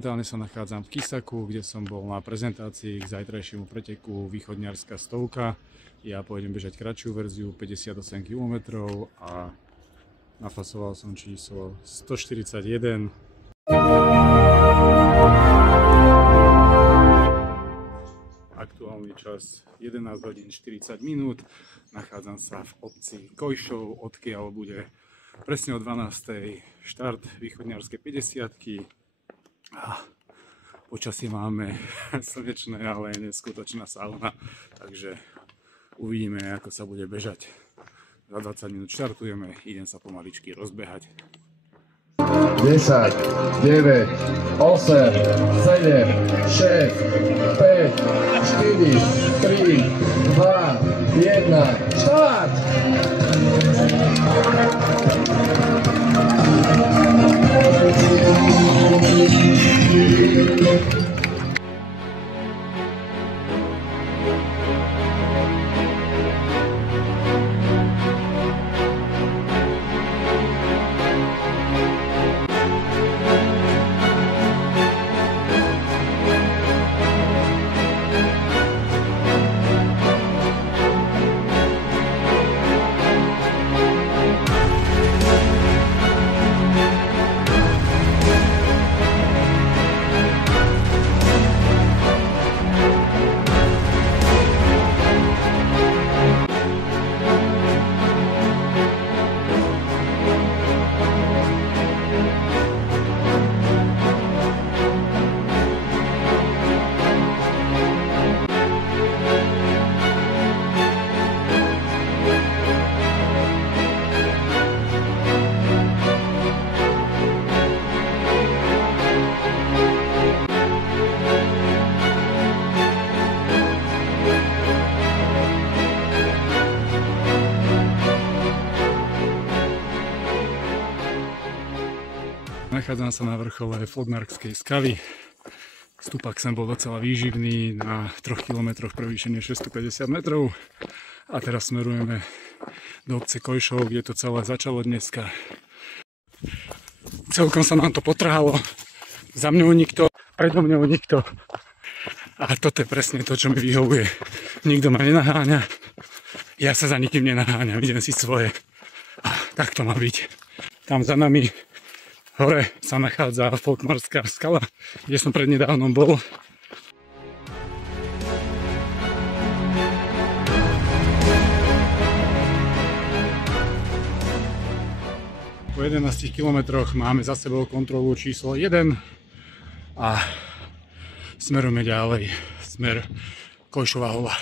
Momentálne sa nachádzam v Kisaku, kde som bol na prezentácii k zajtrajšiemu preteku Východňarská 100. Ja pôjdem bežať kratšiu verziu 58 km a nafasoval som číslo 141. Aktuálny čas 11 hodín 40 minút. Nachádzam sa v obci Kojšov, odkiaľ bude presne o 12. štart východňarskej 50-ky. A počasie máme slnečné, ale neskutočná sauna, takže uvidíme, ako sa bude bežať. Za 20 minút štartujeme, idem sa pomaličky rozbehať. 10, 9, 8, 7, 6, 5, 4, 3, 2, 1, štart! Nachádzam sa na vrchole Flogmarskej skaly. Stupak sem bol docela výživný, na 3 km prevýšenie 650 metrov. A teraz smerujeme do obce Kojšov, kde to celé začalo dneska. Celkom sa nám to potrhalo. Za mňou nikto, predo mňou nikto. A toto je presne to, čo mi vyhovuje. Nikto ma nenaháňa. Ja sa za nikým nenaháňam, idem si svoje. A tak to má byť. Tam za nami hore sa nachádza Flogmarská skala, kde som prednedávnom bol. Po 11 kilometroch máme za sebou kontrolu číslo 1 a smerujeme ďalej, smer Kojšova Hola.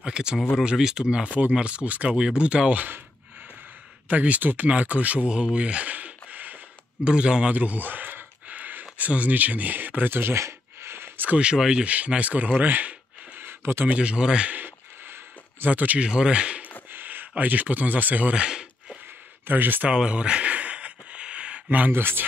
A keď som hovoril, že výstup na Flogmarskú skalu je brutál, tak výstup na Kojšovú holu je brutál na druhu. Som zničený, pretože z Kojšova ideš najskôr hore, potom ideš hore, zatočíš hore a ideš potom zase hore. Takže stále hore. Mám dosť.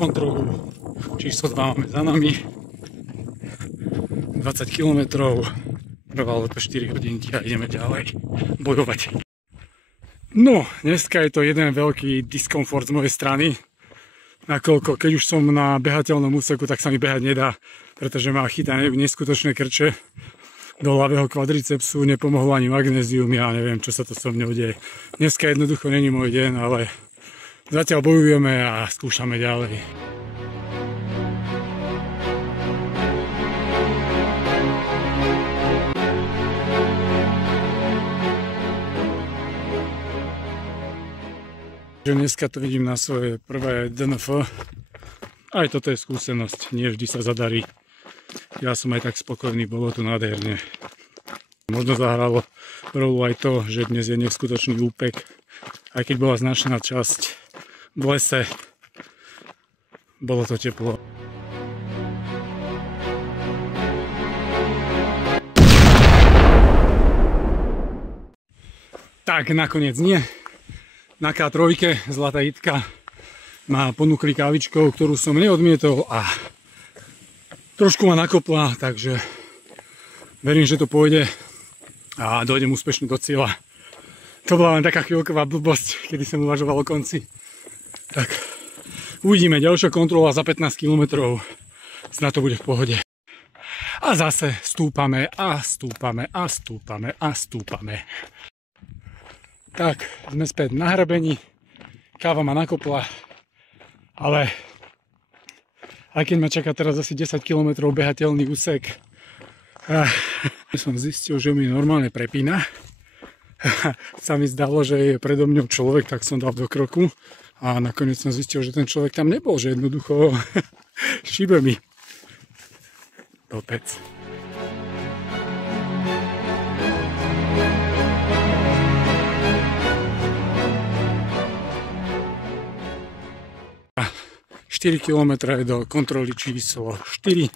Kontrolu číslo 2 máme za nami. 20 km, trvalo to 4 hodinky a ideme ďalej bojovať. No, dneska je to jeden veľký diskomfort z mojej strany. Nakoľko, keď už som na behateľnom úseku, tak sa mi behať nedá, pretože ma chytá neskutočné krče. do ľavého kvadricepsu, nepomohlo ani magnézium, ja neviem, čo sa to so mnou deje. Dneska jednoducho není môj deň, ale zatiaľ bojujeme a skúšame ďalej. Dneska to vidím na svoje prvé DNF. Aj toto je skúsenosť, nie vždy sa zadarí. Ja som aj tak spokojný, bolo to nádherne. Možno zahralo rolu aj to, že dnes je neskutočný úpek. Aj keď bola značná časť v lese, bolo to teplo. Tak nakoniec nie. Na K3 Zlatá Jitka ma ponúkli kávičkou, ktorú som neodmietol a trošku ma nakopla, takže verím, že to pôjde a dojdem úspešne do cieľa. To bola len taká chvíľková blbosť, kedy som uvažoval o konci. Tak uvidíme, ďalšia kontrola za 15 km, snad to bude v pohode. A zase stúpame a stúpame a stúpame a stúpame. Tak, sme späť na hrabení, káva ma nakopla, ale aj keď ma čaká teraz asi 10 km behateľný úsek, som zistil, že mi normálne prepína. Sa mi zdalo, že je predo mňou človek, tak som dal do kroku a nakoniec som zistil, že ten človek tam nebol, že jednoducho šíbe mi. Blbec. A 4 km do kontroly číslo 4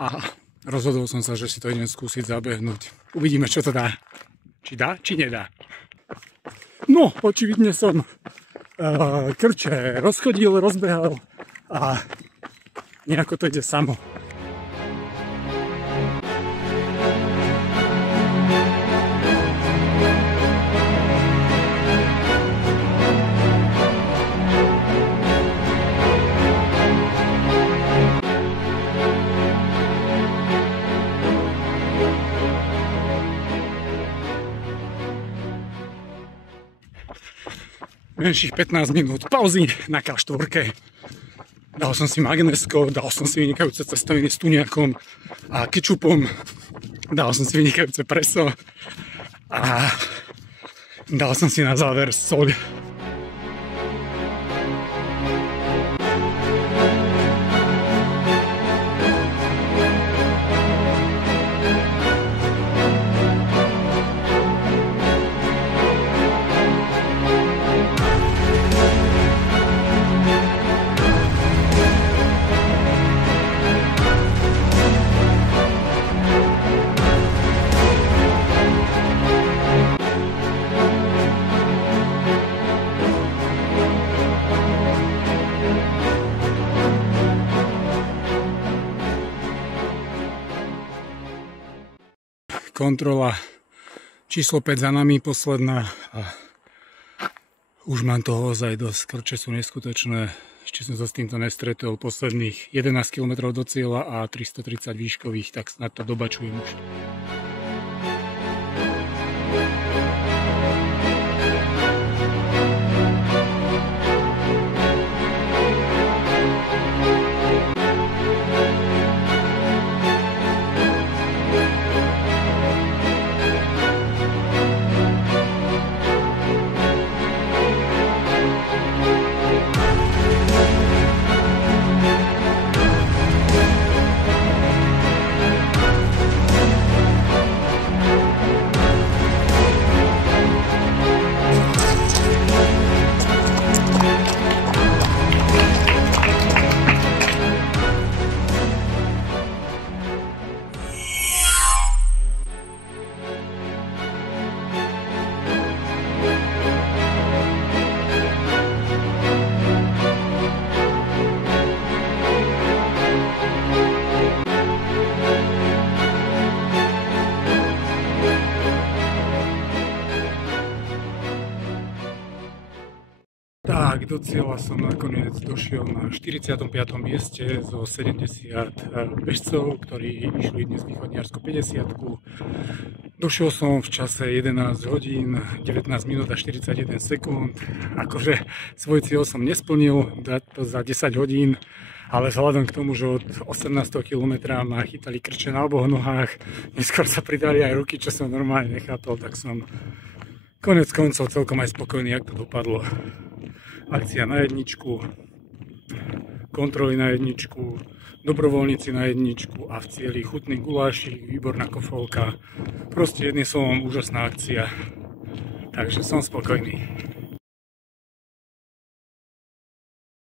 a rozhodol som sa, že si to idem skúsiť zabehnúť. Uvidíme, čo to dá. Či dá, či nedá. No, očividne som krče rozchodil, rozbehal a nejako to ide samo. Menších 15 minút pauzy na K4. Dal som si magnésko, dal som si vynikajúce cestoviny s tuniakom a kečupom, dal som si vynikajúce preso a dal som si na záver soľ. Kontrola číslo 5 za nami, posledná a už mám toho ozaj dosť, krče sú neskutočné, ešte som sa s týmto nestretol, posledných 11 km do cieľa a 330 výškových, tak snad to dobačujem už. Tak, do cieľa som nakoniec došiel na 45. mieste zo 70 bežcov, ktorí išli dnes východniarsku 50-ku. Došiel som v čase 11 hodín, 19 minút a 41 sekúnd. Akože svoj cieľ som nesplnil, dať to za 10 hodín, ale vzhľadom k tomu, že od 18. kilometra ma chytali krče na oboch nohách, neskôr sa pridali aj ruky, čo som normálne nechápal, tak som konec koncov celkom aj spokojný, jak to dopadlo. Akcia na jedničku, kontroly na jedničku, dobrovoľníci na jedničku a v cieli chutný gulášik, výborná kofolka. Proste jedným slovom úžasná akcia. Takže som spokojný.